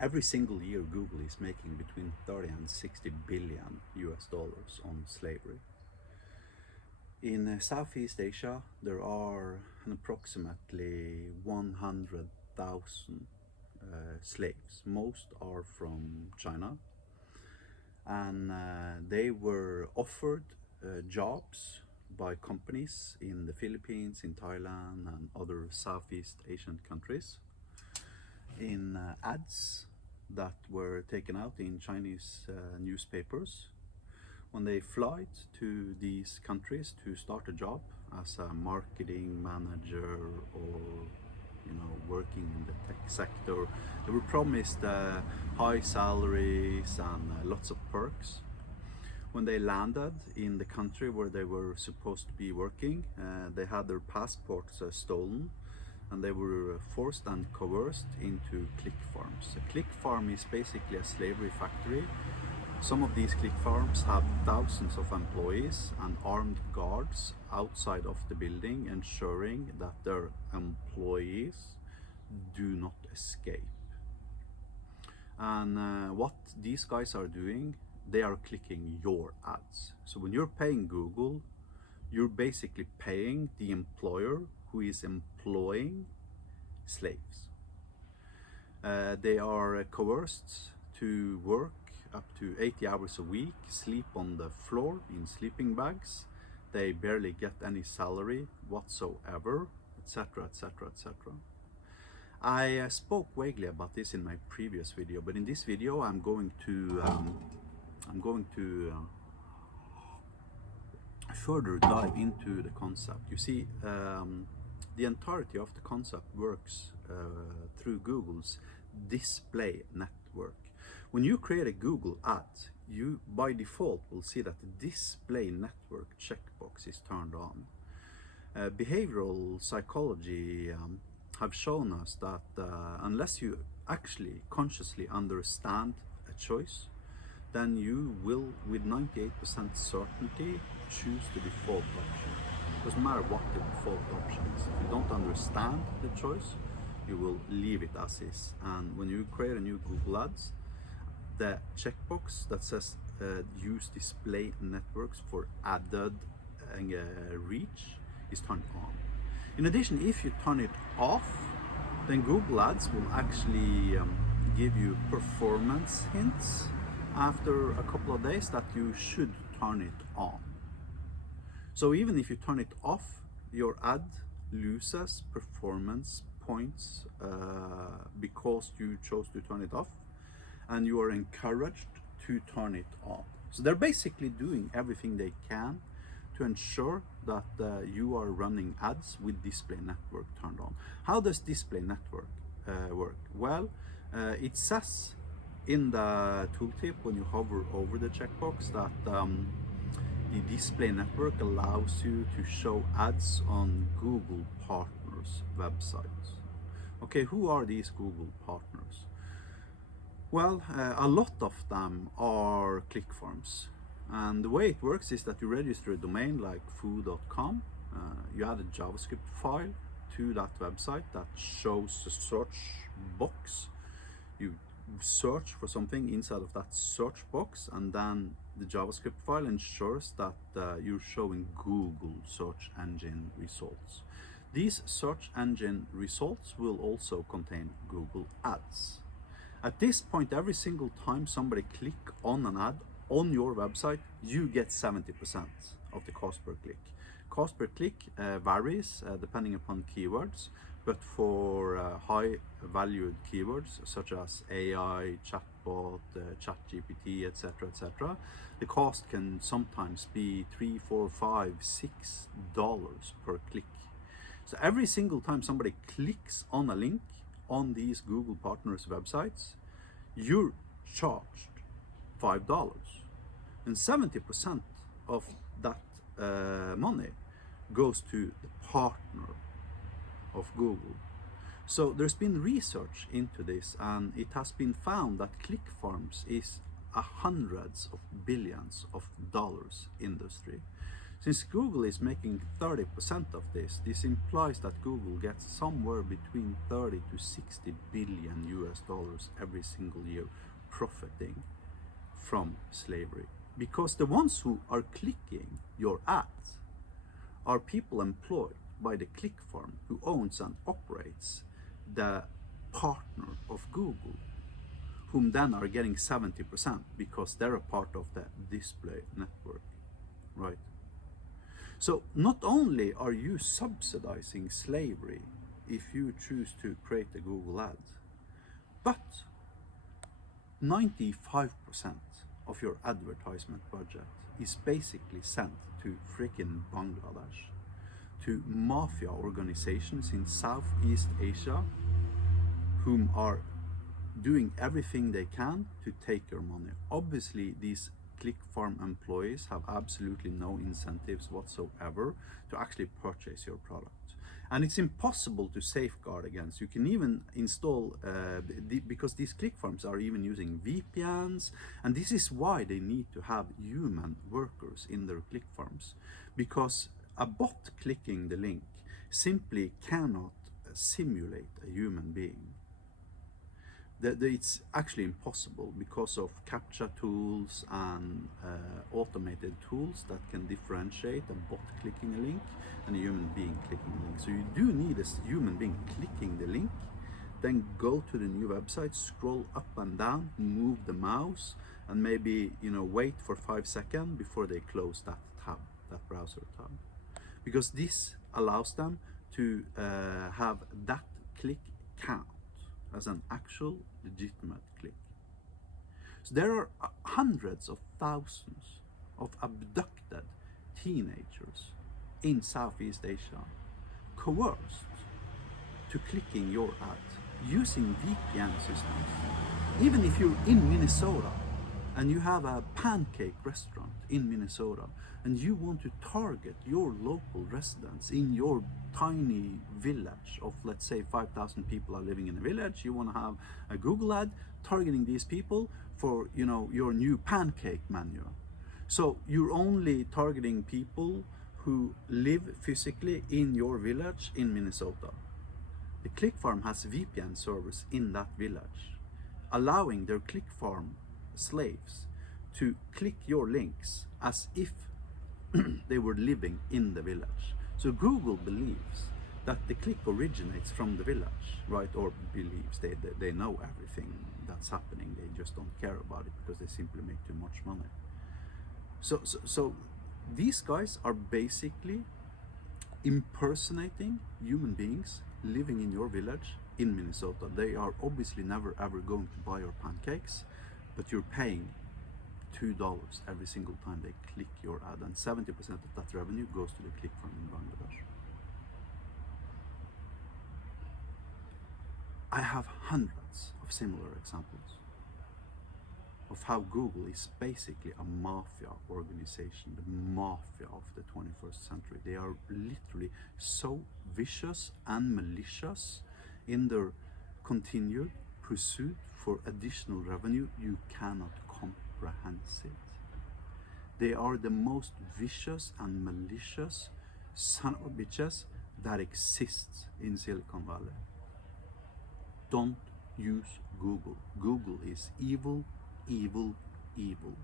Every single year, Google is making between 30 and 60 billion US dollars on slavery. In Southeast Asia, there are approximately 100,000 slaves. Most are from China, and they were offered jobs by companies in the Philippines, in Thailand, and other Southeast Asian countries in ads that were taken out in Chinese newspapers. When they fly to these countries to start a job as a marketing manager or working in the tech sector, they were promised high salaries and lots of perks. When they landed in the country where they were supposed to be working, they had their passports stolen, and they were forced and coerced into click farms. A click farm is basically a slavery factory. Some of these click farms have thousands of employees and armed guards outside of the building, ensuring that their employees do not escape. And what these guys are doing, they are clicking your ads. So when you're paying Google, you're basically paying the employer who is employing slaves. They are coerced to work up to 80 hours a week, sleep on the floor in sleeping bags. They barely get any salary whatsoever, etc., etc., etc. I spoke vaguely about this in my previous video, but in this video I'm going to further dive into the concept. You see, the entirety of the concept works through Google's display network. When you create a Google ad, you by default will see that the display network checkbox is turned on. Behavioral psychology have shown us that unless you actually consciously understand a choice, then you will with 98% certainty choose the default option. Doesn't matter what the default option is. If you don't understand the choice, you will leave it as is. And when you create a new Google Ads, the checkbox that says use display networks for added reach is turned on. In addition, if you turn it off, then Google Ads will actually give you performance hints after a couple of days that you should turn it on. So even if you turn it off, your ad loses performance points because you chose to turn it off, and you are encouraged to turn it on. So they're basically doing everything they can to ensure that you are running ads with display network turned on. How does display network work? Well, it says in the tooltip when you hover over the checkbox that the display network allows you to show ads on Google partners' websites. Okay, who are these Google partners? Well, a lot of them are click farms. And the way it works is that you register a domain like foo.com, you add a JavaScript file to that website that shows a search box. You search for something inside of that search box, and then the JavaScript file ensures that you're showing Google search engine results. These search engine results will also contain Google ads. At this point, every single time somebody click on an ad on your website, you get 70% of the cost per click. Cost per click varies depending upon keywords, but for high valued keywords such as AI, chatbot, ChatGPT, etc., etc., the cost can sometimes be $3, $4, $5, $6 per click. So every single time somebody clicks on a link on these Google partners websites, you're charged $5, and 70% of that money goes to the partner of Google. So there's been research into this, and it has been found that click farms is a hundreds of billions of dollars industry. Since Google is making 30% of this, this implies that Google gets somewhere between 30 to 60 billion US dollars every single year profiting from slavery. Because the ones who are clicking your ads are people employed by the click farm who owns and operates the partner of Google, whom then are getting 70% because they're a part of the display network, right? So not only are you subsidizing slavery if you choose to create a Google ad, but 95% of your advertisement budget is basically sent to freaking Bangladesh, to mafia organizations in Southeast Asia whom are doing everything they can to take your money. Obviously, these click farm employees have absolutely no incentives whatsoever to actually purchase your product. And it's impossible to safeguard against. You can even install, because these click farms are even using VPNs, and this is why they need to have human workers in their click farms, because a bot clicking the link simply cannot simulate a human being. It's actually impossible because of CAPTCHA tools and automated tools that can differentiate a bot clicking a link and a human being clicking a link. So you do need a human being clicking the link, then go to the new website, scroll up and down, move the mouse, and maybe wait for 5 seconds before they close that tab, that browser tab, because this allows them to have that click count as an actual legitimate click. So there are hundreds of thousands of abducted teenagers in Southeast Asia coerced to clicking your ad using VPN systems. Even if you're in Minnesota and you have a pancake restaurant in Minnesota and you want to target your local residents in your tiny village of, let's say, 5,000 people are living in a village, you want to have a Google ad targeting these people for your new pancake menu. So you're only targeting people who live physically in your village in Minnesota. The click farm has VPN servers in that village, allowing their click farm slaves to click your links as if they were living in the village. So Google believes that the click originates from the village, right? Or believes they know everything that's happening. They just don't care about it because they simply make too much money. So these guys are basically impersonating human beings living in your village in Minnesota. They are obviously never ever going to buy your pancakes, but you're paying $2 every single time they click your ad, and 70% of that revenue goes to the click farm in Bangladesh. I have hundreds of similar examples of how Google is basically a mafia organization, the mafia of the 21st century. They are literally so vicious and malicious in their continued pursuit for additional revenue, you cannot comprehend it. They are the most vicious and malicious son of bitches that exists in Silicon Valley. Don't use Google. Google is evil, evil, evil.